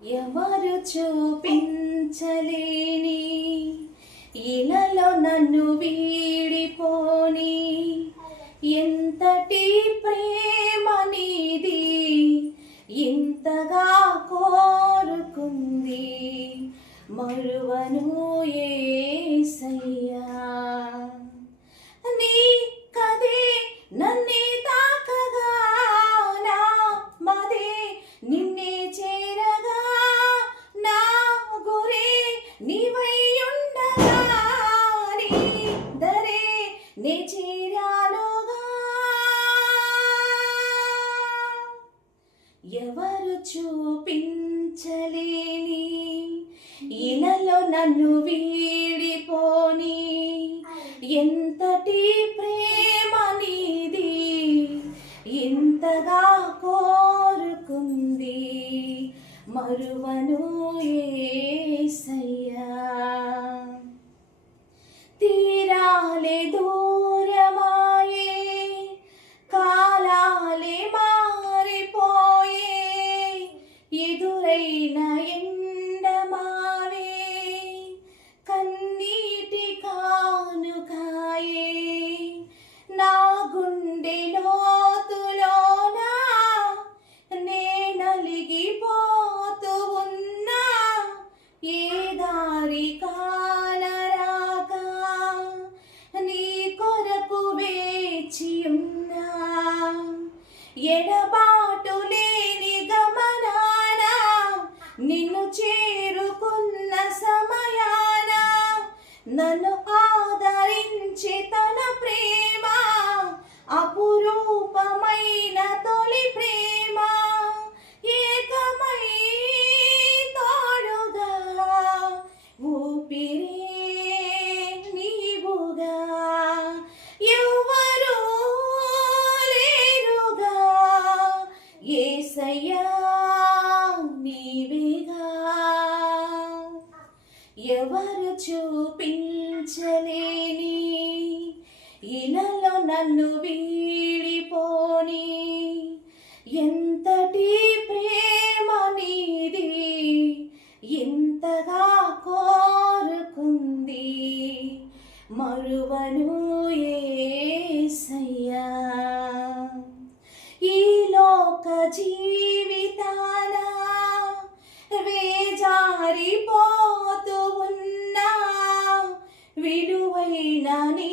ఎవరు చూపించలేని ఇలలో నన్ను వీడిపోని ఎంతటి ప్రేమ నీది ఇంతగా కోరుకుంది మరువను యేసయ్యా నీ కదే నన్నే తాకగా నా మదే నిన్నే చేరగా నా గురే నీవై ఉండగా నీ దరే నే చేరానుగా ఎవరు చూపించలేని ఇలలో నన్ను వీడిపోని ఎంతటి ప్రేమ నీది ఇంతగా కోరుకుంది మరువను యేసయ్యా తీరాలే దూరమాయే కాలాలే మారిపోయే ఎదురైన ఎండమావే కన్నీటి కానుకాయే నా గుండె లోతులోనా నే నలిగిపోతూ ఉన్నా ఏ దారి కానరాగా నీ కొరకు వేచి ఉన్నా ఎడబాటు లేని గమనాన నిన్ను చేరుకున్న సమయాన నన్ను ఆదరించి తన ప్రేమ అపురూపమైన తొలి ప్రేమ ఏకమై తోడుగా ఊపిరే నీవుగా ఎవ్వరూ లేరుగా యేసయ్యా నీవేగా ఎవరు చూపించలేని ఇలలో నన్ను వీడిపోని ఎంతటి ప్రేమ నీది ఇంతగా కోరుకుంది మరువను యేసయ్యా ఈ లోక జీవితాన వేజారిపోతూ ఉన్నా విలువైన నీ